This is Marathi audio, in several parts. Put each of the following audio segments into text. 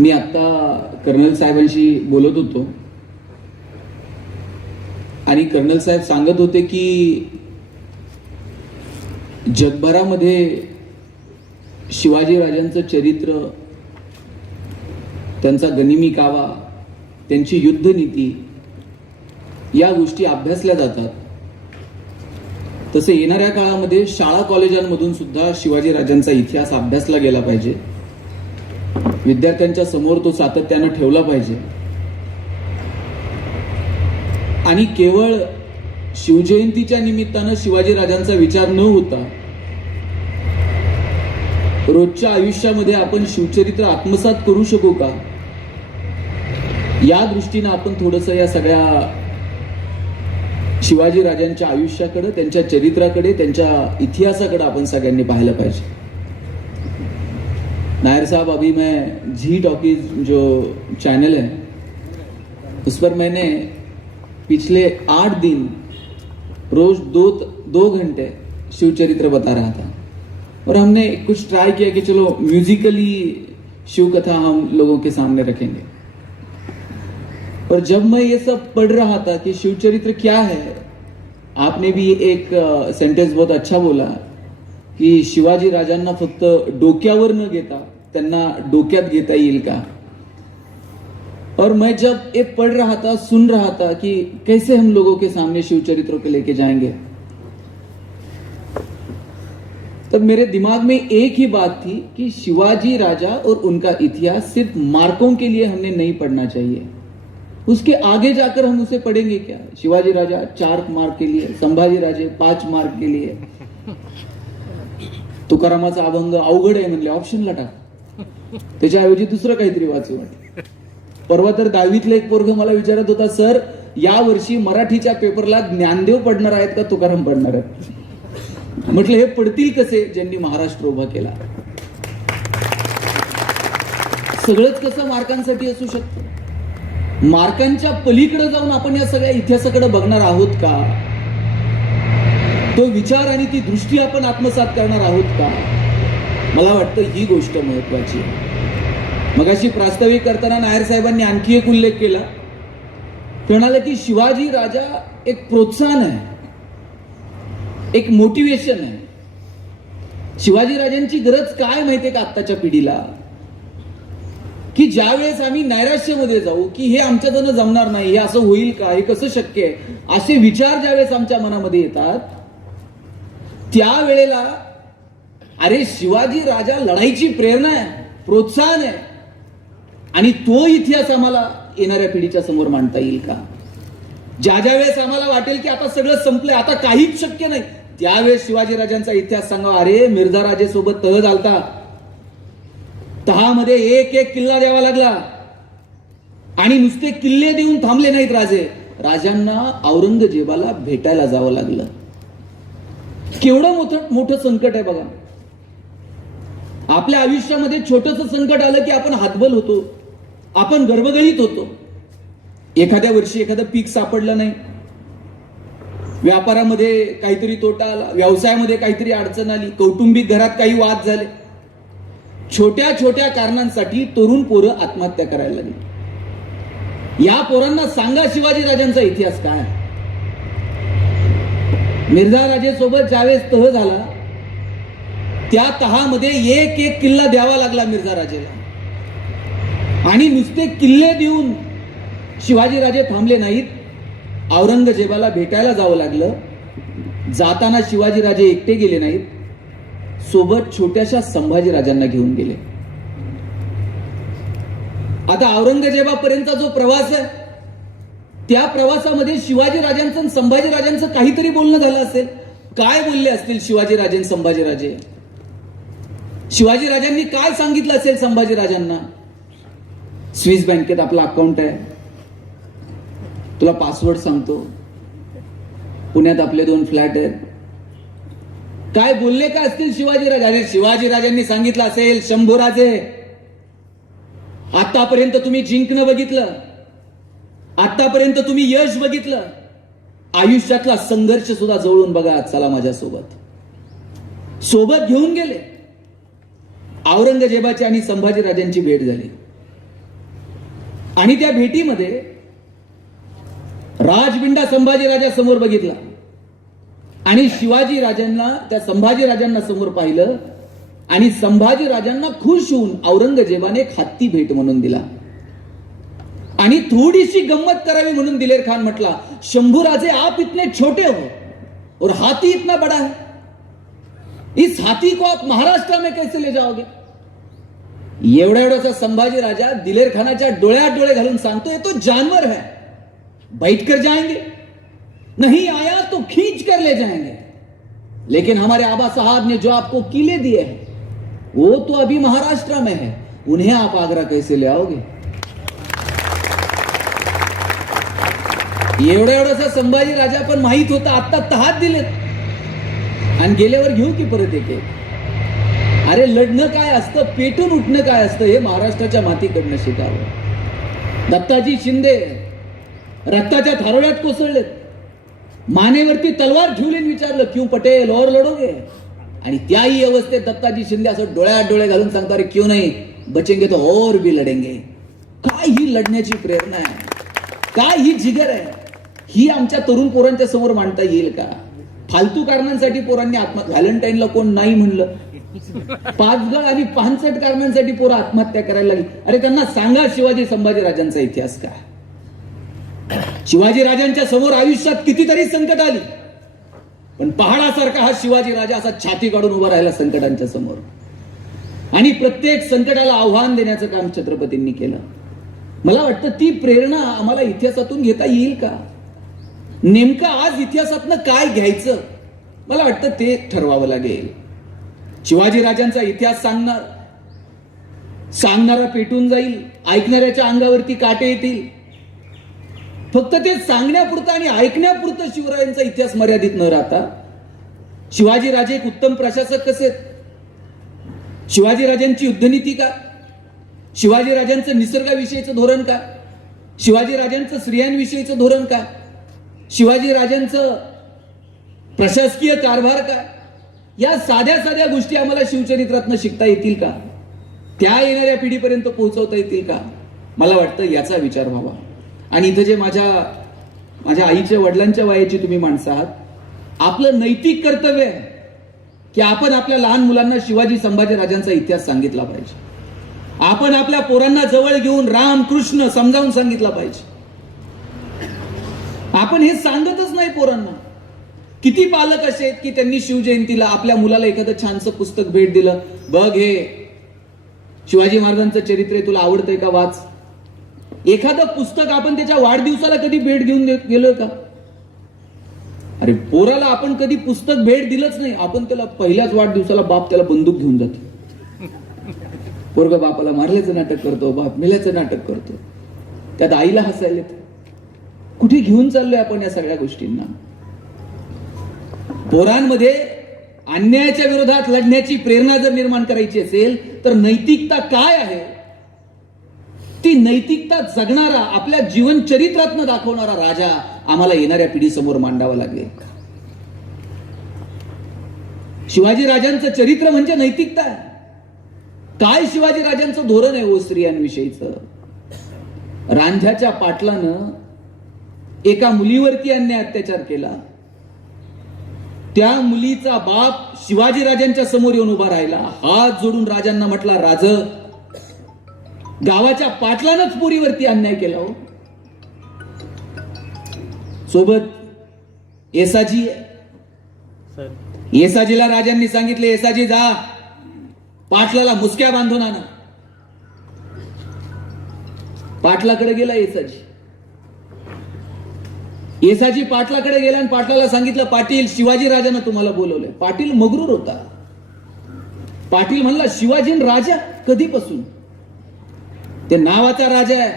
मी आता कर्नल साहेबांशी बोलत होतो आणि कर्नल साहेब सांगत होते की जगभरामध्ये शिवाजी राजांचं चरित्र, त्यांचा गनिमी कावा, त्यांची युद्धनीती या गोष्टी अभ्यासल्या जातात. तसे येणाऱ्या काळामध्ये शाळा कॉलेजांमधून सुद्धा शिवाजी राजांचा इतिहास अभ्यासला गेला पाहिजे. विद्यार्थ्यांच्या समोर तो सातत्यानं ठेवला पाहिजे आणि केवळ शिवजयंतीच्या निमित्तानं शिवाजी राजांचा विचार न होता रोजच्या आयुष्यामध्ये आपण शिवचरित्र आत्मसात करू शकू का, या दृष्टीनं आपण थोडंसं या सगळ्या शिवाजी राजांच्या आयुष्याकडे, त्यांच्या चरित्राकडे, त्यांच्या इतिहासाकडे आपण सगळ्यांनी पाहिलं पाहिजे. नायर साहब, अभी मैं जी टॉकीज जो चैनल है उस पर मैंने पिछले 8 दिन रोज दो घंटे शिवचरित्र बता रहा था और हमने कुछ ट्राई किया कि चलो म्यूजिकली शिव कथा हम लोगों के सामने रखेंगे. और जब मैं ये सब पढ़ रहा था कि शिवचरित्र क्या है, आपने भी एक सेंटेंस बहुत अच्छा बोला की शिवाजी राजांना फक्त डोक्यावर न घेता त्यांना डोक्यात घेता येईल का. और मैं जब ये पढ़ रहा था, सुन रहा था कि कैसे हम लोगों के सामने शिवचरित्रों को लेके जाएंगे, तब मेरे दिमाग में एक ही बात थी कि शिवाजी राजा और उनका इतिहास सिर्फ मार्कों के लिए हमने नहीं पढ़ना चाहिए. उसके आगे जाकर हम उसे पढ़ेंगे क्या. शिवाजी राजा 4 मार्क के लिए, संभाजी राजे 5 मार्क के लिए. तुकारामाचा अभंग अवघड आहे म्हणले, ऑप्शनला टाक, त्याच्याऐवजी दुसरं काहीतरी वाचू वाटत. परवा तर 10वीतला एक पोरग मला विचारत होता, सर या वर्षी मराठीच्या पेपरला ज्ञानदेव पडणार आहेत का तुकाराम पडणार आहेत. म्हटलं हे पडतील कसे ज्यांनी महाराष्ट्र उभा केला. सगळंच कसं मार्कांसाठी असू शकतं. मार्कांच्या पलीकडे जाऊन आपण या सगळ्या इतिहासाकडे बघणार आहोत का, तो विचार आणि ती दृष्टी आपण आत्मसात करणार आहोत का. मला वाटतं ही गोष्ट महत्वाची आहे. मगाशी प्रास्ताविक करताना नायर साहेबांनी आणखी एक उल्लेख केला. ते म्हणाले की शिवाजी राजा एक प्रोत्साहन आहे, एक मोटिवेशन आहे. शिवाजी राजांची गरज काय माहितीये का आत्ताच्या पिढीला, की ज्यावेळेस आम्ही नैराश्यामध्ये जाऊ की हे आमच्याजनं जमणार नाही, हे असं होईल का, हे कसं शक्य आहे, असे विचार ज्यावेळेस आमच्या मनामध्ये येतात, त्यावेळेला अरे शिवाजी राजा लढाईची प्रेरणा आहे, प्रोत्साहन आहे आणि तो इतिहास आम्हाला येणाऱ्या पिढीच्या समोर मांडता येईल का. ज्या वेळेस आम्हाला वाटेल की आता सगळं संपलंय, आता काहीच शक्य नाही, त्यावेळेस शिवाजी राजांचा इतिहास सांगा. अरे मिर्झा राजेसोबत तह झालता, तहामध्ये एक किल्ला द्यावा लागला आणि नुसते किल्ले देऊन थांबले नाहीत राजे, राजांना औरंगजेबाला भेटायला जावं लागलं. केवढं मोठं संकट आहे बघा. आपल्या आयुष्यामध्ये छोटंसं संकट आलं की आपण हातबल होतो, आपण गर्भगळीत होतो. एखाद्या वर्षी एखादं पीक सापडलं नाही, व्यापारामध्ये काहीतरी तोटा आला, व्यवसायामध्ये काहीतरी अडचण आली, कौटुंबिक घरात काही वाद झाले. छोट्या छोट्या कारणांसाठी तरुण पोरं आत्महत्या करायला लागली. या पोरांना सांगा शिवाजी राजांचा इतिहास काय. मिर्झा राजेसोबत ज्यावेळेस तह झाला, त्या तहामध्ये एक किल्ला द्यावा लागला मिर्झा राजेला आणि नुसते किल्ले देऊन शिवाजी राजे थांबले नाहीत, औरंगजेबाला भेटायला जावं लागलं. जाताना शिवाजी राजे एकटे गेले नाहीत, सोबत छोट्याशा संभाजी राजांना घेऊन गेले. आता औरंगजेबापर्यंतचा जो प्रवास आहे, त्या प्रवासामध्ये शिवाजी राजांचं आणि संभाजी राजांचं काहीतरी बोलणं झालं असेल. काय बोलले असतील शिवाजी राजे आणि संभाजी राजे. शिवाजी राजांनी काय सांगितलं असेल संभाजी राजांना, स्विस बँकेत आपलं अकाउंट आहे, तुला पासवर्ड सांगतो, पुण्यात आपले 2 फ्लॅट आहेत. काय बोलले का असतील शिवाजी राजे. अरे शिवाजी राजांनी सांगितलं असेल, शंभूराजे आतापर्यंत तुम्ही जिंकणं बघितलं, आतापर्यंत तुम्ही यश बघितलं, आयुष्यातला संघर्ष सुद्धा जवळून बघा, चला माझ्यासोबत. सोबत घेऊन गेले. औरंगजेबाची आणि संभाजी राजांची भेट झाली. आणि त्या भेटीमध्ये राजबिंडा संभाजीराजा समोर बघितला आणि शिवाजी राजांना त्या संभाजी राजांना समोर पाहिलं आणि संभाजी राजांना खुश होऊन औरंगजेबाने एक हत्ती भेट म्हणून दिला. आणि थोडीशी गंमत करावी म्हणून दिलेर खान म्हटला, शंभूराजे आप इतने छोटे हो और हाथी इतना बड़ा है, इस हाथी को आप महाराष्ट्र में कैसे ले जाओगे? एवढा संभाजी राजा दिलेर खानाच्या डोळ्यात डोळे घालून सांगतो, ये तो जानवर है, बैठ कर जाएंगे, नहीं आया तो खींच कर ले जाएंगे, लेकिन हमारे आबा साहब ने जो आपको किले दिए हैं वो तो अभी महाराष्ट्र में है, उन्हें आप आगरा कैसे ले आओगे? एवढा संभाजी राजा पण माहित होता आता तहात दिलेत आणि गेल्यावर घेऊ की परत एक. अरे लढणं काय असतं, पेटून उठणं काय असतं हे महाराष्ट्राच्या मातीकडनं शिकावं. दत्ताजी शिंदे रक्ताच्या थारोळ्यात कोसळलेत, मानेवरती तलवार ठेवली, विचारलं क्यों पटेल और लढोगे? आणि त्याही अवस्थेत दत्ताजी शिंदे असं डोळ्यात डोळे घालून सांगतात, अरे क्यों नाही, बचेंगे तो और भी लढेंगे. काय ही लढण्याची प्रेरणा आहे, काय ही जिगर आहे, ही आमच्या तरुण पोरांच्या समोर मांडता येईल का? फालतू कारणांसाठी पोरांनी व्हॅलेंटाईनला कोण नाही म्हणलं, पाचगळ आणि 65 कारणांसाठी पोरं आत्महत्या करायला लागली. अरे त्यांना सांगा शिवाजी संभाजी राजांचा इतिहास काय. शिवाजी राजांच्या समोर आयुष्यात कितीतरी संकट आली, पण पहाडासारखा हा शिवाजी राजा असा छाती काढून उभा राहिला संकटांच्या समोर, आणि प्रत्येक संकटाला आव्हान देण्याचं काम छत्रपतींनी केलं. मला वाटतं ती प्रेरणा आम्हाला इतिहासातून घेता येईल का? नेमकं आज इतिहासातनं काय घ्यायचं मला वाटतं ते ठरवावं लागेल. शिवाजी राजांचा इतिहास सांगणारा पेटून जाईल, ऐकणाऱ्याच्या अंगावरती काटे येतील. फक्त ते सांगण्यापुरतं आणि ऐकण्यापुरतं शिवरायांचा इतिहास मर्यादित न राहता शिवाजी राजे एक उत्तम प्रशासक कसे, शिवाजी राजांची युद्धनीती का, शिवाजी राजांचं निसर्गाविषयीचं धोरण का, शिवाजी राजांचं स्त्रियांविषयीचं धोरण का, शिवाजी राजांचं प्रशासकीय कारभार का, या साध्या साध्या गोष्टी आम्हाला शिवचरित्रातनं शिकता येतील का? त्या येणाऱ्या पिढीपर्यंत पोहोचवता येतील का? मला वाटतं याचा विचार व्हावा. आणि इथं जे माझ्या आईच्या वडिलांच्या वयाची तुम्ही माणसं आहात, आपलं नैतिक कर्तव्य आहे की आपण आपल्या लहान मुलांना शिवाजी संभाजी राजांचा इतिहास सांगितला पाहिजे. आपण आपल्या पोरांना जवळ घेऊन राम कृष्ण समजावून सांगितला पाहिजे. आपण हे सांगतच नाही पोरांना. किती पालक असे आहेत की त्यांनी शिवजयंतीला आपल्या मुलाला एखादं छानसं पुस्तक भेट दिलं, बघ हे शिवाजी महाराजांचं चरित्र आहे, तुला आवडतंय का, वाच. एखादं पुस्तक आपण त्याच्या वाढदिवसाला कधी भेट घेऊन गेलोय का? अरे पोराला आपण कधी पुस्तक भेट दिलंच नाही. आपण त्याला पहिल्याच वाढदिवसाला बाप त्याला बंदूक घेऊन जातो. पोरगा बापाला मारल्याचं नाटक करतो, बाप मेल्याचं नाटक करतो. त्यात आईला हसायला येतं. कुठे घेऊन चाललोय आपण या सगळ्या गोष्टींना? पोरांमध्ये अन्यायाच्या विरोधात लढण्याची प्रेरणा जर निर्माण करायची असेल तर नैतिकता काय आहे, ती नैतिकता जगणारा, आपल्या जीवन चरित्रातनं दाखवणारा राजा आम्हाला येणाऱ्या पिढीसमोर मांडावा लागेल. शिवाजी राजांचं चरित्र म्हणजे नैतिकता आहे. काय शिवाजी राजांचं धोरण आहे हो स्त्रियांविषयीचं? रांझ्याच्या पाटलानं एका मुलीवरती अन्याय अत्याचार केला. त्या मुलीचा बाप शिवाजी राजांच्या समोर येऊन उभा राहिला, हात जोडून राजांना म्हटला, राज, गावाच्या पाटलानंच पोरीवरती अन्याय केला हो. सोबत येसाजी, येसाजीला राजांनी सांगितले, येसाजी जा पाटलाला मुसक्या बांधून आणा. पाटलाकडे गेला येसाजी. येसाजी पाटलाकडे गेला आणि पाटलाला सांगितलं, पाटील शिवाजी राजानं तुम्हाला बोलवलंय. पाटील मगरूर होता. पाटील म्हणला, शिवाजी राजा कधीपासून? ते नावाचा राजा आहे,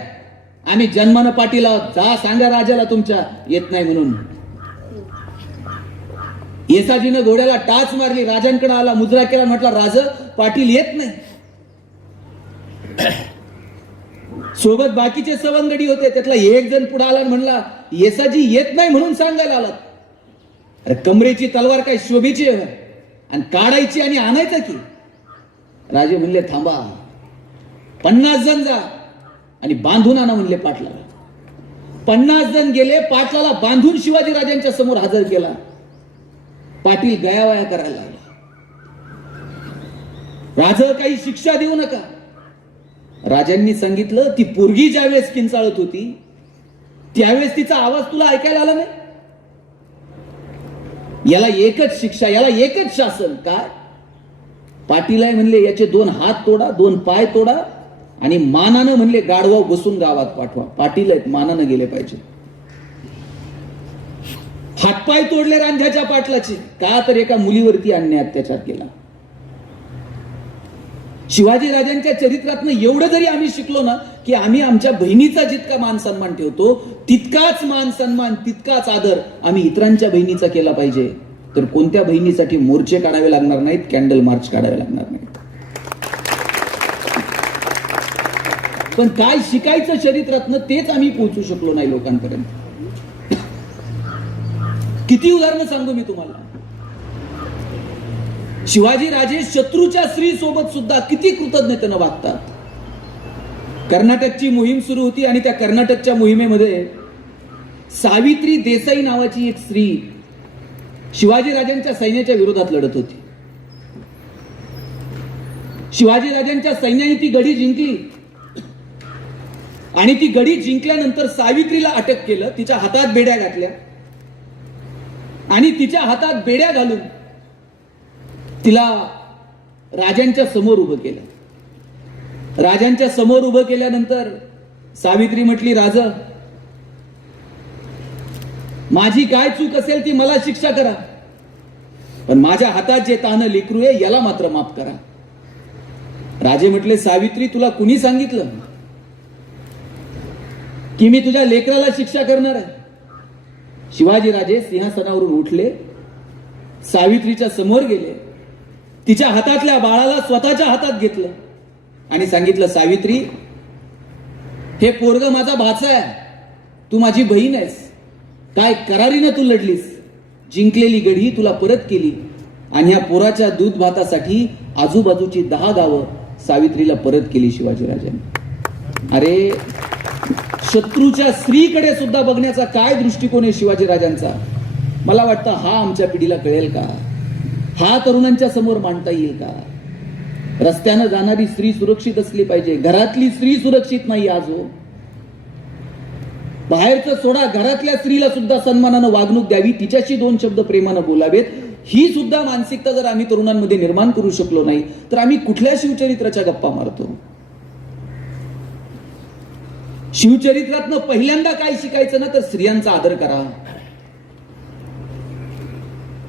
आम्ही जन्मानं पाटील आहोत. जा सांगा राजाला तुमच्या येत नाही म्हणून. येसाजीनं घोड्याला टाच मारली, राजांकडे आला, मुजरा केला, म्हटला, राज पाटील येत नाही. सोबत बाकीचे सवंगडी होते, त्यातला एक जण पुढे आला म्हणला, येसाजी येत नाही म्हणून सांगायला आलात? अरे कमरेची तलवार काय शोभेची आहे आणि काढायची आणि आणायचं की? राजे म्हणले, थांबा, 50 जण जा आणि बांधून आणा म्हणले पाटलाला. 50 जण गेले, पाटलाला बांधून शिवाजीराजांच्या समोर हजर केला. पाटील गयावया करायला लागला. राजा काही शिक्षा देऊ नका. राजांनी सांगितलं ती पोरगी ज्यावेळेस किंचाळत होती त्यावेळेस तिचा आवाज तुला ऐकायला आला नाही. याला एकच शिक्षा, याला एकच शासन. काय? पाटील आहे म्हणले याचे 2 हात तोडा, 2 पाय तोडा आणि मानानं म्हणले गाढवा बसून गावात पाठवा. पाटील आहेत, मानानं गेले पाहिजे. हातपाय तोडले रांझ्याच्या पाटलाचे. का? तर एका मुलीवरती अन्याय अत्याचार केला. शिवाजी राजांच्या चरित्रातनं एवढं जरी आम्ही शिकलो ना की आम्ही आमच्या बहिणीचा जितका मान सन्मान ठेवतो तितकाच मान सन्मान, तितकाच आदर आम्ही इतरांच्या बहिणीचा केला पाहिजे. तर कोणत्या बहिणीसाठी मोर्चे काढावे लागणार नाहीत, कॅन्डल मार्च काढावे लागणार नाहीत. पण काय शिकायचं चरित्रातनं तेच आम्ही पोहोचू शकलो नाही लोकांपर्यंत. किती उदाहरणं सांगू मी तुम्हाला. शिवाजी राजे शत्रूच्या स्त्री सोबत सुद्धा किती कृतज्ञतेनं वागतात. कर्नाटकची मोहीम सुरू होती आणि त्या कर्नाटकच्या मोहिमेमध्ये सावित्री देसाई नावाची एक स्त्री शिवाजी राजांच्या सैन्याच्या विरोधात लढत होती. शिवाजी राजांच्या सैन्याने ती गढी जिंकली आणि ती गढी जिंकल्यानंतर सावित्रीला अटक केलं. तिच्या हातात बेड्या घातल्या आणि तिच्या हातात बेड्या घालून तिला राजांच्या समोर उभं केलं. राजांच्या समोर उभं केल्यानंतर सावित्री म्हटली, राजा माझी काय चूक असेल ती मला शिक्षा करा, पण माझ्या हातात जे तानं लेकरू आहे याला मात्र माफ करा. राजे म्हटले, सावित्री तुला कुणी सांगितलं की मी तुझ्या लेकराला शिक्षा करणार आहे? शिवाजी राजे सिंहासनावरून उठले, सावित्रीच्या समोर गेले, तिच्या हातातल्या बाळाला स्वतःच्या हातात घेतलं आणि सांगितलं, सावित्री हे पोरग माझा भाचा आहे, तू माझी बहीण आहेस. काय करारीनं तू लढलीस, जिंकलेली गढी तुला परत केली आणि ह्या पोराच्या दूध भातासाठी आजूबाजूची 10 गावं सावित्रीला परत केली शिवाजीराजांनी. अरे शत्रूच्या स्त्रीकडे सुद्धा बघण्याचा काय दृष्टिकोन आहे शिवाजी राजांचा. मला वाटतं हा आमच्या पिढीला कळेल का? हा तरुणांच्या समोर मांडता येईल का? रस्त्यानं जाणारी स्त्री सुरक्षित असली पाहिजे, घरातली स्त्री सुरक्षित नाही आज हो. बाहेरचं सोडा, घरातल्या स्त्रीला सुद्धा सन्मानानं वागणूक द्यावी, तिच्याशी 2 शब्द प्रेमानं बोलावेत. ही सुद्धा मानसिकता जर आम्ही तरुणांमध्ये निर्माण करू शकलो नाही तर आम्ही कुठल्या शिवचरित्राच्या गप्पा मारतो? शिवचरित्रातनं पहिल्यांदा काय शिकायचं ना तर स्त्रियांचा आदर करा.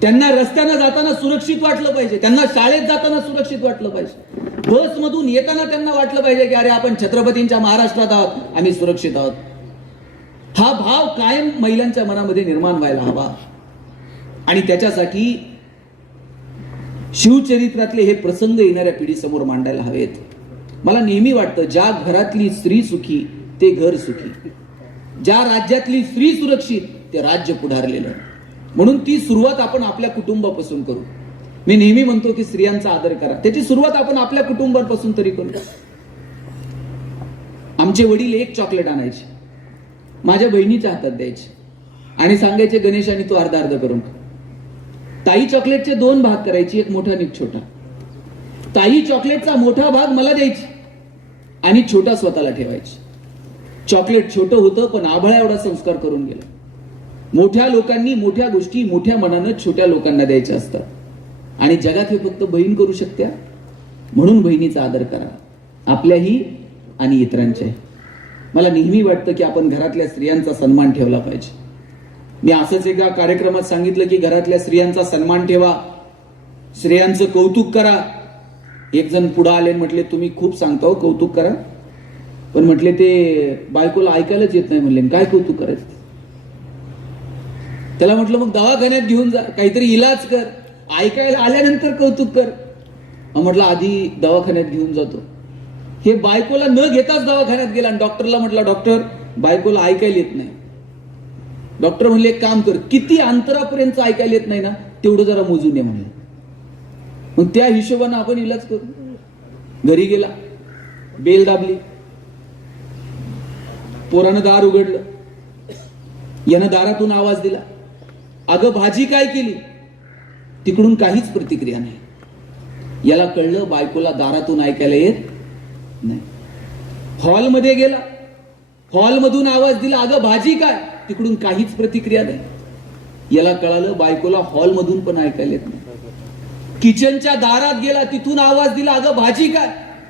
त्यांना रस्त्यानं जाताना सुरक्षित वाटलं पाहिजे, त्यांना शाळेत जाताना सुरक्षित वाटलं पाहिजे, बस मधून येताना त्यांना वाटलं पाहिजे की अरे आपण छत्रपतींच्या महाराष्ट्रात आहोत, आम्ही सुरक्षित आहोत. हा भाव कायम महिलांच्या मनामध्ये निर्माण व्हायला हवा आणि त्याच्यासाठी शिवचरित्रातले हे प्रसंग येणाऱ्या पिढीसमोर मांडायला हवेत. मला नेहमी वाटतं ज्या घरातली स्त्री सुखी ते घर सुखी, ज्या राज्यातली स्त्री सुरक्षित ते राज्य पुढारलेलं. म्हणून ती सुरुवात आपण आपल्या कुटुंबापासून करू. मी नेहमी म्हणतो की स्त्रियांचा आदर करा, त्याची सुरुवात आपण आपल्या कुटुंबापासून तरी करू. आमचे वडील 1 चॉकलेट आणायचे, माझ्या बहिणीच्या हातात द्यायचे आणि सांगायचे गणेश आणि तू अर्धा अर्ध करून. ताई चॉकलेटचे 2 भाग करायची, एक मोठा आणि एक छोटा. ताई चॉकलेटचा मोठा भाग मला द्यायची आणि छोटा स्वतःला ठेवायची. चॉकलेट छोटं होतं पण आभाळा एवढा संस्कार करून गेला. मोठ्या लोकांनी मोठ्या गोष्टी मोठ्या मनानं छोट्या लोकांना द्यायच्या असतात आणि जगात हे फक्त बहीण करू शकते. म्हणून बहिणीचा आदर करा, आपल्याही आणि इतरांच्याही. मला नेहमी वाटतं की आपण घरातल्या स्त्रियांचा सन्मान ठेवला पाहिजे. मी असंच एका कार्यक्रमात सांगितलं की घरातल्या स्त्रियांचा सन्मान ठेवा, स्त्रियांचं कौतुक करा. एक जण पुढे आले म्हटले, तुम्ही खूप सांगता हो कौतुक करा, पण म्हटले ते बायकोला ऐकायलाच येत नाही. म्हणले काय कौतुक करायचं? त्याला म्हटलं मग दवाखान्यात घेऊन जा, काहीतरी इलाज कर, ऐकायला आल्यानंतर कौतुक कर. म्हटलं आधी दवाखान्यात घेऊन जातो. हे बायकोला न घेताच दवाखान्यात गेला आणि डॉक्टरला म्हटलं, डॉक्टर बायकोला ऐकायला येत नाही. डॉक्टर म्हणले एक काम कर, किती अंतरापर्यंत ऐकायला येत नाही ना तेवढं जरा मोजून ये म्हणले. मग त्या हिशोबानं आपण इलाज करू. घरी गेला, बेल दाबली, पोरानं दार उघडलं, यानं दारातून आवाज दिला, अगं भाजी काय केली? तिकडून काहीच प्रतिक्रिया नाही. याला कळलं बायकोला दारातून ऐकायला येत नाही. हॉलमध्ये गेला, हॉलमधून आवाज दिला, अगं भाजी काय? तिकडून काहीच प्रतिक्रिया नाही. याला कळालं बायकोला हॉलमधून पण ऐकायला येत नाही. किचनच्या दारात गेला, तिथून आवाज दिला, अगं भाजी काय?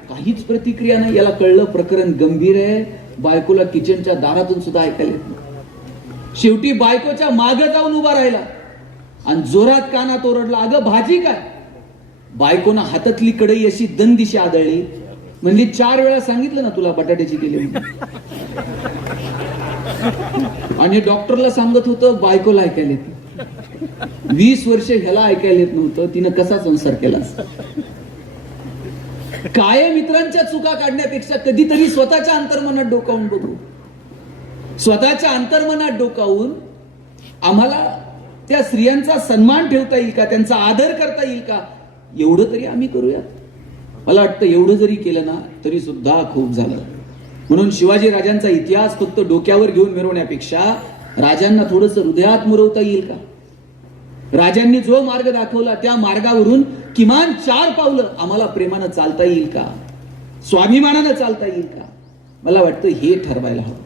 काहीच प्रतिक्रिया नाही. याला कळलं प्रकरण गंभीर आहे, बायकोला किचनच्या दारातून सुद्धा ऐकायला येत नाही. शेवटी बायकोच्या मागे जाऊन उभा राहिला आणि जोरात कानात ओरडला, अगं भाजी काय? बायकोनं हातातली कढई अशी दंदिशी आदळली, म्हणजे 4 वेळा सांगितलं ना तुला बटाट्याची केली. आणि डॉक्टरला सांगत होतं बायकोला ऐकायला येत नाही. 20 वर्ष ह्याला ऐकायला येत नव्हतं, तिनं कसा संसार केला? काय मित्रांच्या चुका काढण्यापेक्षा कधीतरी स्वतःच्या अंतर्मनात डोकावून बघू. स्वतःच्या अंतर्मनात डोकावून आम्हाला त्या स्त्रियांचा सन्मान ठेवता येईल का, त्यांचा आदर करता येईल का, एवढं तरी आम्ही करूया. मला वाटतं एवढं जरी केलं ना तरी सुद्धा खूप झालं. म्हणून शिवाजी राजांचा इतिहास फक्त डोक्यावर घेऊन मिरवण्यापेक्षा राजांना थोडंसं हृदयात मुरवता येईल का? राजांनी जो मार्ग दाखवला त्या मार्गावरून किमान 4 पावलं आम्हाला प्रेमानं चालता येईल का, स्वाभिमानानं चालता येईल का? मला वाटतं हे ठरवायला हवं.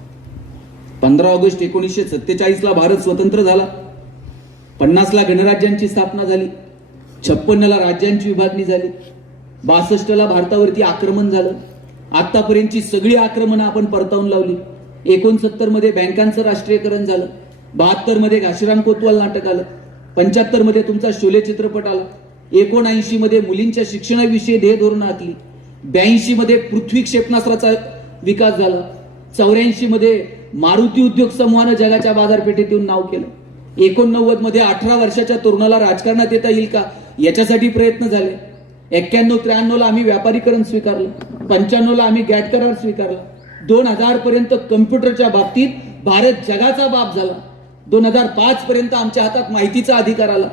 15 ऑगस्ट 1947 ला भारत स्वतंत्र झाला. 50 ला गणराज्यांची स्थापना झाली. 56 ला राज्यांची विभागणी झाली. 62 ला भारतावरती आक्रमण झालं. आतापर्यंतची सगळी आक्रमणं आपण परतावून लावली. 69 मध्ये बँकांचं राष्ट्रीयकरण झालं. 72 मध्ये घाशीराम कोतवाल नाटक आलं. 75 मध्ये तुमचा शोले चित्रपट आला. 79 मध्ये मुलींच्या शिक्षणाविषयी ध्येय धोरण आखली. 82 मध्ये पृथ्वी क्षेपणास्त्राचा विकास झाला. 84 मध्ये मारुती उद्योग समूहानं जगाच्या बाजारपेठेत येऊन नाव केलं. 89 मध्ये 18 वर्षाच्या तरुणाला राजकारणात येता येईल का याच्यासाठी प्रयत्न झाले. 91-93 ला आम्ही व्यापारीकरण स्वीकारलं. 95 ला आम्ही गॅट करार स्वीकारला. 2000 पर्यंत कम्प्युटरच्या बाबतीत भारत जगाचा बाप झाला. 2005 पर्यंत आमच्या हातात माहितीचा अधिकार आला.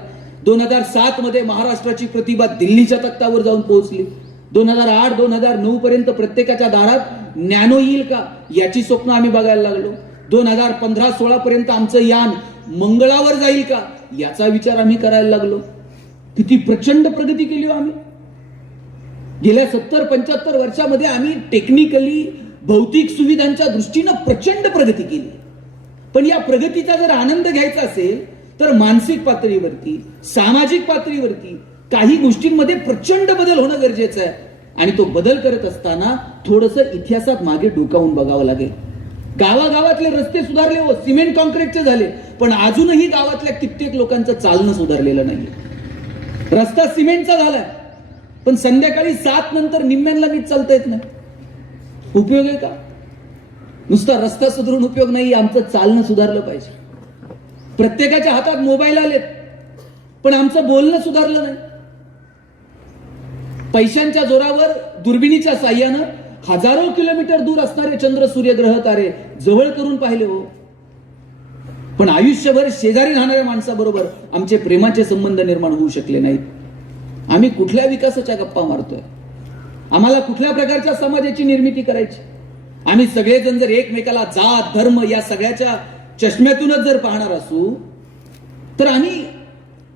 2007 मध्ये महाराष्ट्राची प्रतिभा दिल्लीच्या तख्तावर जाऊन पोहोचली. 2008-2009 पर्यंत प्रत्येकाच्या दारात नॅनो येईल का याची स्वप्न आम्ही बघायला लागलो. 2015-16 पर्यंत आमचं यान मंगळावर जाईल का याचा विचार आम्ही करायला लागलो. किती प्रचंड प्रगती केली आम्ही. गेल्या 70-75 वर्षामध्ये आम्ही टेक्निकली भौतिक सुविधांच्या दृष्टीनं प्रचंड प्रगती केली. पण या प्रगतीचा जर आनंद घ्यायचा असेल तर मानसिक पातळीवरती, सामाजिक पातळीवरती काही गोष्टींमध्ये प्रचंड बदल होणं गरजेचं आहे. आणि तो बदल करत असताना थोडंसं इतिहासात मागे डोकावून बघावं लागेल. गावागावातले रस्ते सुधारले हो, सिमेंट कॉन्क्रीटचे झाले, पण अजूनही गावातल्या कित्येक लोकांचं चालणं सुधारलेलं नाही. रस्ता सिमेंटचा झालाय, पण संध्याकाळी 7 नंतर निम्म्यांना नीट चालता येत नाही. उपयोग आहे का? नुसता रस्ता सुधारून उपयोग नाही, आमचं चालणं सुधारलं पाहिजे. प्रत्येकाच्या हातात मोबाईल आलेत, पण आमचं बोलणं सुधारलं नाही. पैशांच्या जोरावर दुर्बिणीच्या साह्यानं हजारो किलोमीटर दूर असणारे चंद्र, सूर्य, ग्रह, तारे जवळ करून पाहिले हो, पण आयुष्यभर शेजारी राहणाऱ्या माणसाबरोबर आमचे प्रेमाचे संबंध निर्माण होऊ शकले नाहीत. आम्ही कुठल्या विकासाच्या गप्पा मारतोय? आम्हाला कुठल्या प्रकारच्या समाजाची निर्मिती करायची? आम्ही सगळेजण जर एकमेकाला जात, धर्म या सगळ्याच्या चष्म्यातूनच जर पाहणार असू तर आम्ही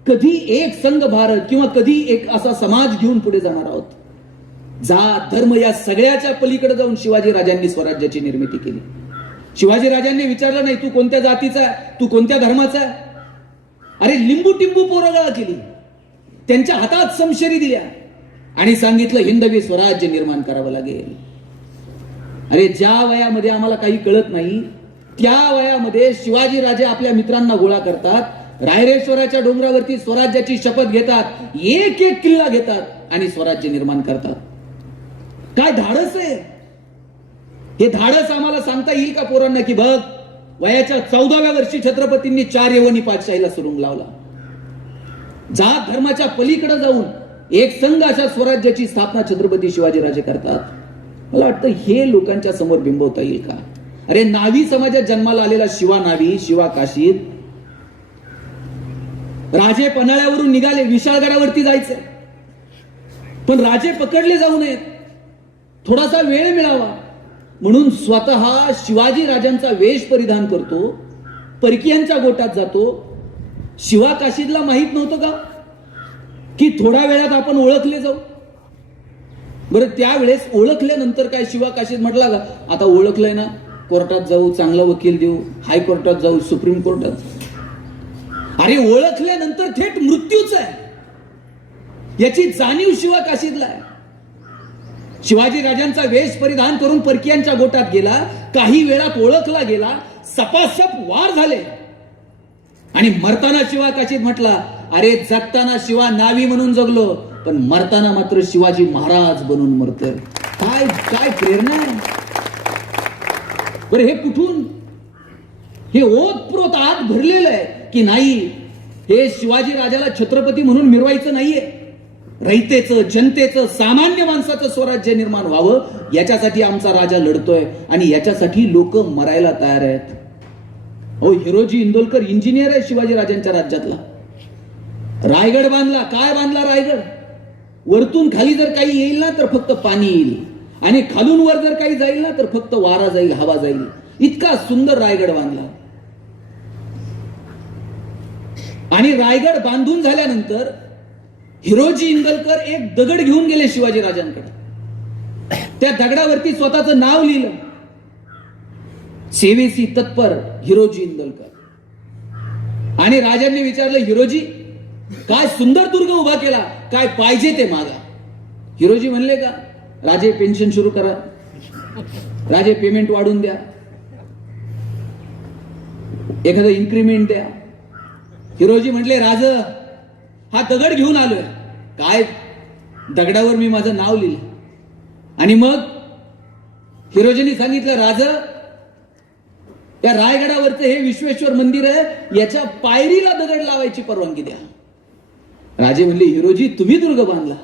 कधी एक संघ भारत किंवा कधी एक असा समाज घेऊन पुढे जाणार आहोत? जात, धर्म या सगळ्याच्या पलीकडे जाऊन शिवाजी राजांनी स्वराज्याची निर्मिती केली. शिवाजी राजांनी विचारलं नाही तू कोणत्या जातीचा आहे, तू कोणत्या धर्माचा आहे. अरे लिंबू टिंबू पोरगळा केली, त्यांच्या हातात समशेरी दिल्या आणि सांगितलं हिंदवी स्वराज्य निर्माण करावं लागेल. अरे ज्या वयामध्ये आम्हाला काही कळत नाही त्या वयामध्ये शिवाजी राजे आपल्या मित्रांना गोळा करतात, रायरेश्वराच्या डोंगरावरती स्वराज्याची शपथ घेतात, एक एक किल्ला घेतात आणि स्वराज्य निर्माण करतात. काय धाडस आहे हे? धाडस आम्हाला सांगता येईल का पोरांना की बघ वयाच्या 14व्या वर्षी छत्रपतींनी 4 यवनी पातशाहीला सुरुंग लावला. जात धर्माच्या पलीकडे जाऊन एक संघ अशा स्वराज्याची स्थापना छत्रपती शिवाजीराजे करतात. मला वाटतं हे लोकांच्या समोर बिंबवता येईल का? अरे नावी समाजात जन्माला आलेला शिवा नावी, शिवा काशीद, राजे पन्हाळ्यावरून निघाले, विशाळगडावरती जायचंय, पण राजे पकडले जाऊ नयेत, थोडासा वेळ मिळावा. म्हणून स्वतः शिवाजी राजांचा वेश परिधान करतो, परकीयांच्या गोटात जातो. शिवा काशीदला माहित नव्हतं का की थोड्या वेळात आपण ओळखले जाऊ? बरं, त्यावेळेस ओळखल्यानंतर काय शिवा काशीद म्हटला का आता ओळखलंय ना, कोर्टात जाऊ, चांगला वकील देऊ, हायकोर्टात जाऊ, सुप्रीम कोर्टात जाऊ? अरे ओळखल्यानंतर थेट मृत्यूच आहे, याची जाणीव शिवा काशीदला आहे. शिवाजी राजांचा वेश परिधान करून परकीयांच्या गोटात गेला, काही वेळात ओळखला गेला, सपासप वार झाले आणि मरताना शिवा काशीद म्हटला, अरे जगताना शिवा नावी म्हणून जगलो, पण मरताना मात्र शिवाजी महाराज बनून मरतोय. काय काय प्रेरणा आहे बरं. हे कुठून हे ओतप्रोत आत भरलेलं आहे की नाही, हे शिवाजी राजाला छत्रपती म्हणून मिरवायचं नाहीये. रयतेचं, जनतेचं, सामान्य माणसाचं स्वराज्य निर्माण व्हावं, याच्यासाठी आमचा राजा लढतोय आणि याच्यासाठी लोक मरायला तयार आहेत. हो, हिरोजी इंदोलकर इंजिनियर आहे शिवाजी राजांच्या राज्यातला. रायगड बांधला. काय बांधला रायगड? वरतून खाली जर काही येईल ना तर फक्त पाणी येईल, आणि खालून वर जर काही जाईल ना तर फक्त वारा जाईल, हवा जाईल. इतका सुंदर रायगड बांधला. आणि रायगड बांधून झाल्यानंतर हिरोजी इंदलकर एक दगड घेऊन गेले शिवाजी राजांकडे. त्या दगडावरती स्वतःचं नाव लिहिलं, सेवेसी तत्पर हिरोजी इंदलकर. आणि राजांनी विचारलं, हिरोजी काय सुंदर दुर्ग उभा केला, काय पाहिजे ते मागा. हिरोजी म्हणले का, राजे पेन्शन सुरू करा, राजे पेमेंट वाढून द्या, एखादं इन्क्रीमेंट द्या. हिरोजी म्हटले, राज हा दगड घेऊन आलोय, काय दगडावर मी माझं नाव लिहिलं. आणि मग हिरोजींनी सांगितलं, राज या रायगडावरचं हे विश्वेश्वर मंदिर आहे, याच्या पायरीला दगड लावायची परवानगी द्या. राजे म्हणले, हिरोजी तुम्ही दुर्ग बांधला,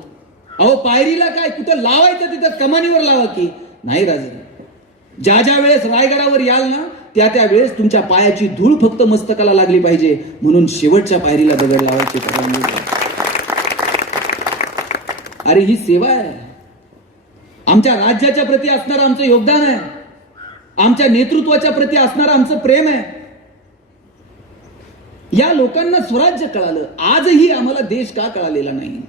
अहो पायरीला काय, कुठं लावायचं तिथं कमानीवर लावा की. नाही राजे, ज्या ज्या वेळेस रायगडावर याल ना त्या त्या वेळेस तुमच्या पायाची धूळ फक्त मस्तकाला लागली पाहिजे, म्हणून शेवटच्या पायरीला दगड लावायची परवानगी द्या. अरे ही सेवा आहे, आमच्या राज्याच्या प्रती असणारं आमचं योगदान आहे, आमच्या नेतृत्वाच्या प्रती असणारं आमचं प्रेम आहे. या लोकांना स्वराज्य कळालं, आजही आम्हाला देश का कळालेला नाही?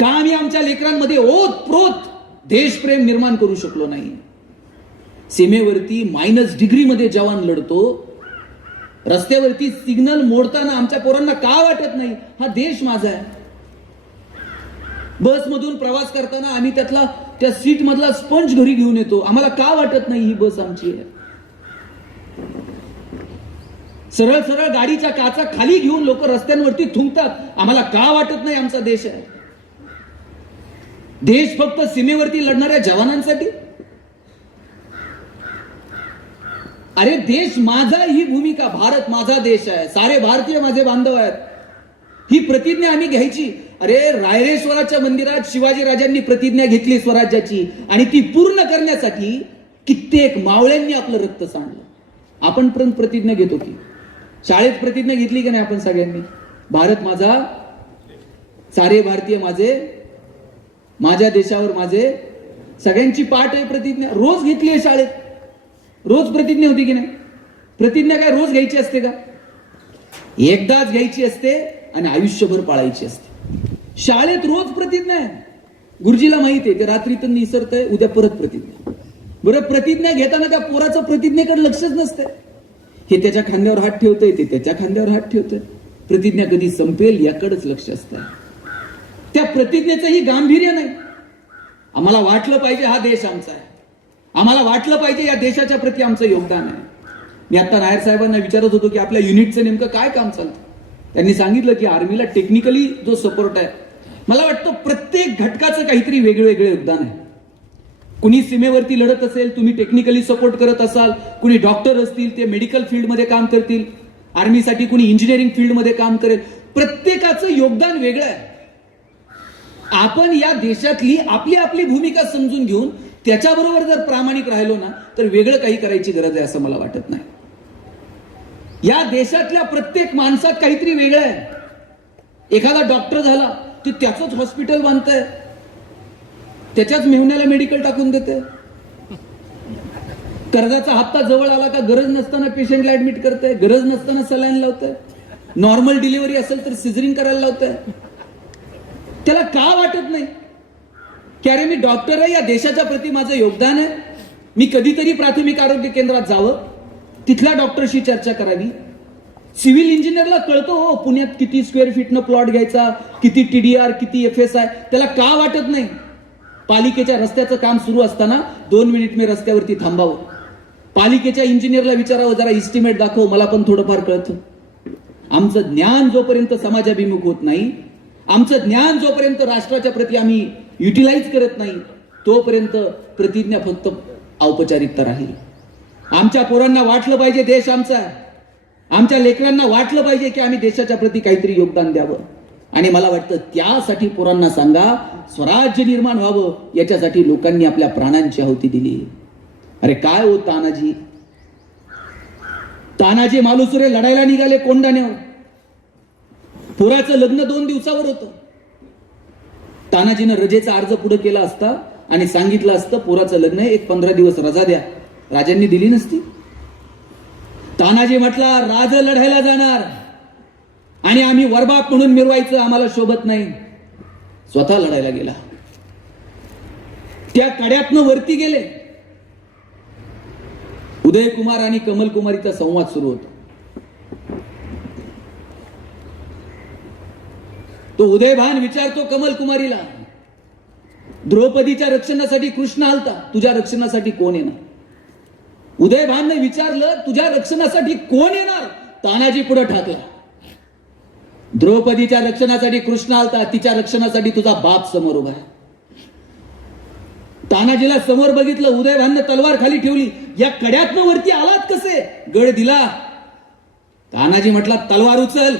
का आम्ही आमच्या लेकरांमध्ये ओतप्रोत देशप्रेम निर्माण करू शकलो नाही? सीमेवरती -डिग्री मध्ये जवान लढतो, रस्त्यावरती सिग्नल मोडताना आमच्या पोरांना का वाटत नाही हा देश माझा आहे? बस मधून प्रवास करताना आम्ही त्या सीट मधला स्पंज घरी घेऊन येतो, आम्हाला का वाटत नाही ही बस आमची आहे? सरळ सरळ गाडीच्या काचा खाली घेऊन लोक रस्त्यांवरती थुंकतात, आम्हाला का वाटत नाही आमचा देश आहे? देश फक्त सीमेवरती लढणाऱ्या जवानांसाठी? अरे देश माझा ही भूमिका, भारत माझा देश आहे, सारे भारतीय माझे बांधव आहेत, ही प्रतिज्ञा आम्ही घ्यायची. अरे रायरेश्वराच्या मंदिरात शिवाजी राजांनी प्रतिज्ञा घेतली स्वराज्याची, आणि ती पूर्ण करण्यासाठी कित्येक मावळ्यांनी आपलं रक्त सांडलं. आपण पण प्रतिज्ञा घेतो की? शाळेत प्रतिज्ञा घेतली की नाही आपण सगळ्यांनी? भारत माझा, सारे भारतीय माझे, माझ्या देशावर माझे. सगळ्यांची पाठ आहे प्रतिज्ञा, रोज घेतली आहे शाळेत. रोज प्रतिज्ञा होती की नाही? प्रतिज्ञा काय रोज घ्यायची असते का? एकदाच घ्यायची असते आणि आयुष्यभर पाळायची असते. शाळेत रोज प्रतिज्ञा आहे. गुरुजीला माहिती आहे की रात्रीतून निसरतंय, उद्या परत प्रतिज्ञा. बरं, प्रतिज्ञा घेताना त्या पोराचं प्रतिज्ञेकडे लक्षच नसतंय. हे त्याच्या खांद्यावर हात ठेवतंय, ते त्याच्या खांद्यावर हात ठेवतंय. प्रतिज्ञा कधी संपेल याकडेच लक्ष असतं. त्या प्रतिज्ञेचंही गांभीर्य नाही. आम्हाला वाटलं पाहिजे हा देश आमचा आहे, आम्हाला वाटलं पाहिजे या देशाच्या प्रती आमचं योगदान आहे. मी आता नायर साहेबांना विचारत होतो की आपल्या युनिटचं नेमकं काय काम चालतं. त्यांनी सांगितलं की आर्मीला टेक्निकली जो सपोर्ट आहे, मला वाटतं प्रत्येक घटकाचं काहीतरी वेगवेगळे योगदान आहे. कुणी सीमेवरती लढत असेल, तुम्ही टेक्निकली सपोर्ट करत असाल, कुणी डॉक्टर असतील ते मेडिकल फील्डमध्ये काम करतील, आर्मीसाठी कुणी इंजिनिअरिंग फील्डमध्ये काम करेल. प्रत्येकाचं योगदान वेगळं आहे. आपण या देशातली आपली आपली भूमिका समजून घेऊन त्याच्याबरोबर जर प्रामाणिक राहिलो ना तर वेगळं काही करायची गरज आहे असं मला वाटत नाही. या देशातल्या प्रत्येक माणसात काहीतरी वेगळं आहे. एखादा डॉक्टर झाला ते त्याचंच हॉस्पिटल बांधतंय, त्याच्याच मेहुण्याला मेडिकल टाकून देते. कर्जाचा हप्ता जवळ आला का गरज नसताना पेशंटला ऍडमिट करताय, गरज नसताना सलाईन लावताय, नॉर्मल डिलिव्हरी असेल तर सिझरिंग करायला लावताय. त्याला का वाटत नाही की अरे मी डॉक्टर आहे, या देशाच्या प्रती माझं योगदान आहे, मी कधीतरी प्राथमिक आरोग्य केंद्रात जावं, तिथल्या डॉक्टरशी चर्चा करावी. सिव्हिल इंजिनियरला कळतो हो पुण्यात किती स्क्वेअर फीटनं प्लॉट घ्यायचा, किती TDR, किती FSI. त्याला का वाटत नाही पालिकेच्या रस्त्याचं काम सुरू असताना 2 मिनिट मी रस्त्यावरती थांबावं, पालिकेच्या इंजिनियरला विचारावं जरा इस्टिमेट दाखव, मला पण थोडंफार कळतं. आमचं ज्ञान जोपर्यंत समाजाभिमुख होत नाही, आमचं ज्ञान जोपर्यंत राष्ट्राच्या प्रती आम्ही युटिलाइज करत नाही, तोपर्यंत प्रतिज्ञा फक्त औपचारिकता राहील. आमच्या पोरांना वाटलं पाहिजे देश आमचा, आमच्या लेकरांना वाटलं पाहिजे की आम्ही देशाच्या प्रती काहीतरी योगदान द्यावं. आणि मला वाटतं त्यासाठी पोरांना सांगा स्वराज्य निर्माण व्हावं, याच्यासाठी लोकांनी आपल्या प्राणांची आहुती दिली. अरे काय हो तानाजी मालुसरे लढायला निघाले कोंडाण्यावर. पोराचं लग्न 2 दिवसावर होतं. तानाजीनं रजेचा अर्ज पुढे केला असता आणि सांगितलं असतं पोराचं लग्न आहे, एक 15 दिवस रजा द्या. राजांनी दिली नसती. तानाजी म्हटला राज लढायला जाणार आणि आम्ही वरबाप म्हणून मिरवायचं आम्हाला शोभत नाही. स्वतः लढायला गेला. त्या कड्यातनं वरती गेले. उदय कुमार आणि कमल कुमारीचा संवाद सुरू होता. तो उदयभान विचारतो कमल कुमारीला, द्रौपदीच्या रक्षणासाठी कृष्ण आलता, तुझ्या रक्षणासाठी कोण येणार? उदयभानने विचारलं तुझ्या रक्षणासाठी कोण येणार? तानाजी पुढे ठाकला, द्रौपदीच्या रक्षणासाठी कृष्ण आलता, तिच्या रक्षणासाठी तुझा बाप समोर उभा आहे. तानाजीला समोर बघितलं, उदयभानने तलवार खाली ठेवली. या कड्यातनं वरती आलात कसे? गड दिला. तानाजी म्हटला तलवार उचल.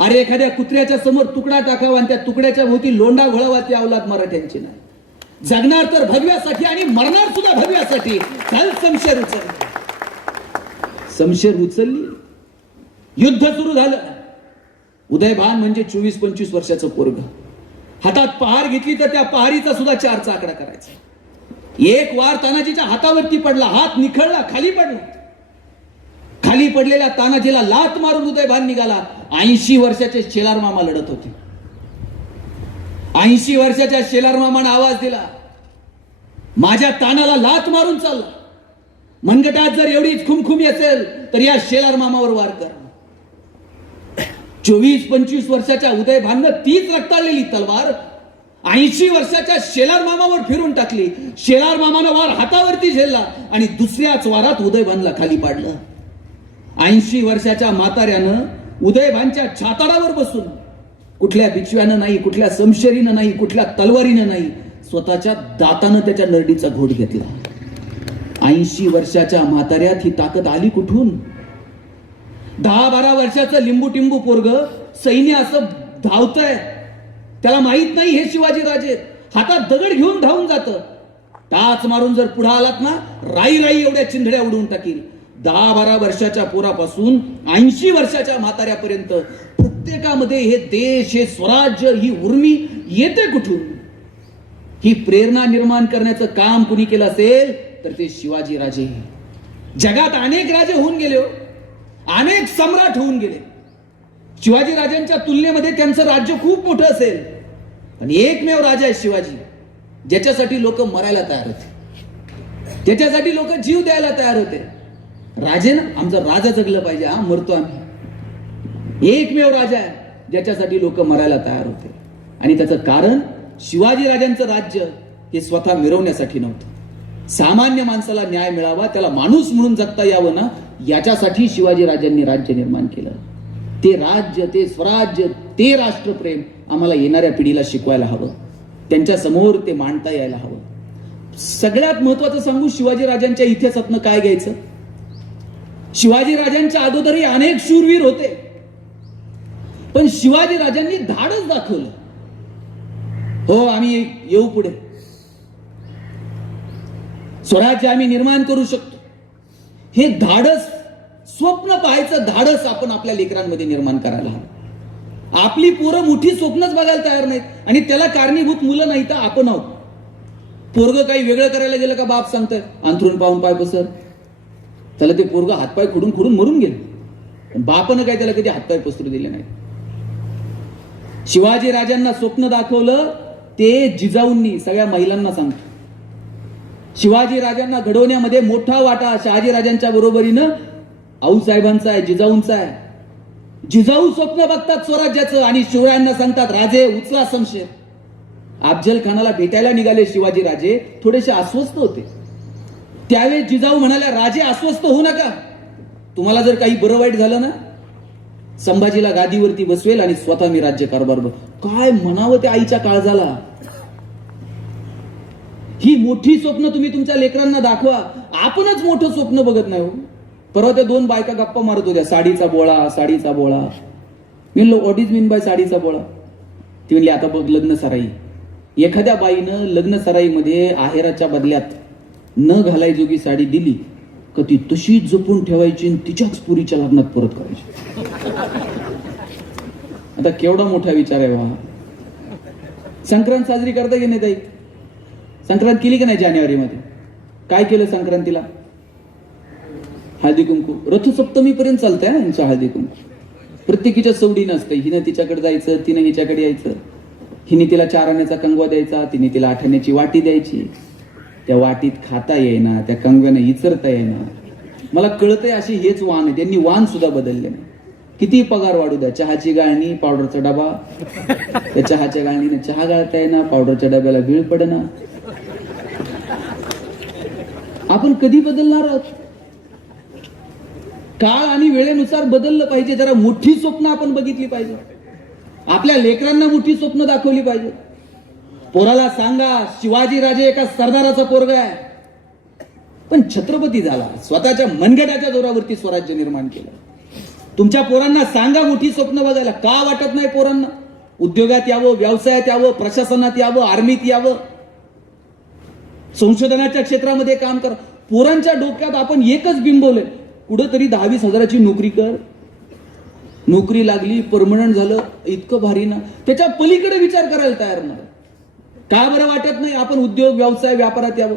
अरे एखाद्या कुत्र्याच्या समोर तुकडा टाकावा आणि त्या तुकड्याच्या भोवती लोंडा घोळावा, ती अवलाद मराठ्यांची नाही. जगणार तर भगव्यासाठी आणि मरणार सुद्धा भगव्यासाठी. चल शमशेर उचल. शमशेर उचलली, युद्ध सुरू झालं. उदयभान म्हणजे 24-25 वर्षाचं पोरग. हातात पहार घेतली तर त्या पहारीचा सुद्धा 4चा आकडा करायचा. एक वार तानाजीच्या हातावरती पडला, हात निखळला, खाली पडला. खाली पडलेल्या तानाजीला लात मारून उदयभान निघाला. 80 वर्षाचे शेलार मामा लढत होते. 80 वर्षाच्या शेलार मामाने आवाज दिला, माझ्या तानाला लात मारून चालला. मनगटात जर एवढीच खुमखुमी असेल तर या शेलार मामावर वार कर. 24-25 वर्षाच्या उदयभाननं तीच रक्ताळलेली तलवार 80 वर्षाच्या शेलार मामावर फिरून टाकली. शेलार मामानं वार हातावरती झेलला आणि दुसऱ्याच वारात उदयभानला खाली पाडलं. 80 वर्षाच्या म्हाताऱ्यानं उदयभानच्या छाताडावर बसून, कुठल्या बिचव्यानं नाही, कुठल्या समशेरीनं नाही, कुठल्या तलवारीनं नाही, स्वतःच्या दातानं त्याच्या नरडीचा घोट घेतला. 80 वर्षाच्या म्हाताऱ्यात ही ताकद आली कुठून? 10-12 वर्षाचं लिंबू टिंबू पोरग सैन्य असं धावतंय, त्याला माहित नाही हे शिवाजी राजे. हातात दगड घेऊन धावून जातं. टाच मारून जर पुढे आलात ना, राई राई एवढ्या चिंधड्या उडवून टाकील. 10-12 वर्षाच्या पोरापासून 80 वर्षाच्या म्हाताऱ्यापर्यंत प्रत्येकामध्ये हे देश, हे स्वराज्य, ही उर्मी येते कुठून? ही प्रेरणा निर्माण करण्याचं काम कुणी केलं असेल तर ते शिवाजी राजे. जगात अनेक राजे होऊन गेले, अनेक सम्राट होऊन गेले. शिवाजी राजांच्या तुलनेमध्ये त्यांचं राज्य खूप मोठं असेल, पण एकमेव राजा आहे शिवाजी, ज्याच्यासाठी लोक मरायला तयार होते, ज्याच्यासाठी लोक जीव द्यायला तयार होते. राजे ना, आमचा राजा जगलं पाहिजे, हा मरतो आम्ही. एकमेव राजा आहे ज्याच्यासाठी लोक मरायला तयार होते. आणि त्याचं कारण शिवाजी राजांचं राज्य हे स्वतः मिरवण्यासाठी नव्हतं. सामान्य माणसाला न्याय मिळावा, त्याला माणूस म्हणून जगता यावं ना, याच्यासाठी शिवाजी राजांनी राज्य निर्माण केलं. ते राज्य, ते स्वराज्य, ते राष्ट्रप्रेम आम्हाला येणाऱ्या पिढीला शिकवायला हवं, त्यांच्या समोर ते मांडता यायला हवं. सगळ्यात महत्वाचं सांगू, शिवाजी राजांच्या इतिहासातनं काय घ्यायचं? शिवाजी राजांच्या अगोदरही अनेक शूरवीर होते, पण शिवाजी राजांनी धाडस दाखवलं. हो, आम्ही येऊ पुढे, स्वराज्य आम्ही निर्माण करू शकतो. हे धाडस, स्वप्न पाहायचं धाडस आपण आपल्या लेकरांमध्ये निर्माण करायला हवं. आपली पोरं मोठी स्वप्नच बघायला तयार नाहीत आणि त्याला कारणीभूत मुलं नाही तर आपण आहोत. पोरग काही वेगळं करायला गेलं का बाप सांगतोय अंथरून पाहून पाय पसर. त्याला ते पोरग हातपाय खुडून खुडून मरून गेलं. पण बापानं काय त्याला कधी हातपाय पसरू दिले नाही. शिवाजी राजांना स्वप्न दाखवलं ते जिजाऊंनी सगळ्या महिलांना सांगतो. शिवाजी राजांना घडवण्यामध्ये मोठा वाटा शहाजी राजांच्या बरोबरीनं आऊसाहेबांचा आहे, जिजाऊंचा आहे. जिजाऊ स्वप्न बघतात स्वराज्याचं आणि शिवरायांना सांगतात राजे उचला संशय. अफजल खानाला भेटायला निघाले शिवाजी राजे थोडेसे अस्वस्थ होते. त्यावेळेस जिजाऊ म्हणाल्या राजे अस्वस्थ होऊ नका, तुम्हाला जर काही बरं वाईट झालं ना संभाजीला गादीवरती बसवेल आणि स्वतः मी राज्य कारभार बघ. काय म्हणावं त्या आईच्या काळजाला. ही मोठी स्वप्न तुम्ही तुमच्या लेकरांना दाखवा. आपणच मोठं स्वप्न बघत नाही हो. परवा त्या दोन बायका गप्पा मारत होत्या साडीचा बोळा साडीचा बोळा. मी म्हणलो व्हॉट इज मीन बाय साडीचा बोळा. ती म्हणली आता बघ लग्न सराई. एखाद्या बाईनं लग्न सराईमध्ये आहेराच्या बदल्यात न घालायजोगी साडी दिली का ती तशीच जपून ठेवायची आणि तिच्याच पुरीच्या लग्नात परत करायची. आता केवढा मोठा विचार आहे बा. संक्रांत साजरी करता की नाही ताई? संक्रांत केली की नाही जानेवारीमध्ये? काय केलं संक्रांतीला? हळदी कुंकू. रथसप्तमी पर्यंत चालतंय ना यांचं हळदी कुंकू. प्रत्येकीच्या सवडी नसते. हिनं तिच्याकडे जायचं, तिनं हिच्याकडे यायचं. हिने तिला 4 आण्याचा कंगवा द्यायचा, तिने तिला 8 आण्याची वाटी द्यायची. त्या वाटीत खाता येईना, त्या कंगव्यानं इचरता येईना. मला कळतंय अशी हेच वाण आहे. त्यांनी वाण सुद्धा बदलले नाही. किती पगार वाढू द्या, चहाची गाळणी पावडरचा डबा, त्या चहाच्या गाळणीने चहा गाळता येईना, पावडरच्या डब्याला बीळ पडेना. आपण कधी बदलणार आहोत? काळ आणि वेळेनुसार बदललं पाहिजे. जरा मोठी स्वप्न आपण बघितली पाहिजे. आपल्या लेकरांना मोठी स्वप्न दाखवली पाहिजे. पोराला सांगा शिवाजी राजे एका सरदाराचा पोरगा आहे पण छत्रपती झाला. स्वतःच्या मनगटाच्या जोरावरती स्वराज्य निर्माण केलं. तुमच्या पोरांना सांगा मोठी स्वप्न बघायला. का वाटत नाही पोरांना? उद्योगात यावं, व्यवसायात यावं, प्रशासनात यावं, आर्मीत यावं, संशोधनाच्या क्षेत्रामध्ये काम कर. पोरांच्या डोक्यात आपण एकच बिंबवलंय कुठंतरी 10-20 हजाराची नोकरी कर. नोकरी लागली, परमनंट झालं, इतकं भारी ना. त्याच्या पलीकडे विचार करायला तयार नाही. का बरं वाटत नाही आपण उद्योग व्यवसाय व्यापारात यावं?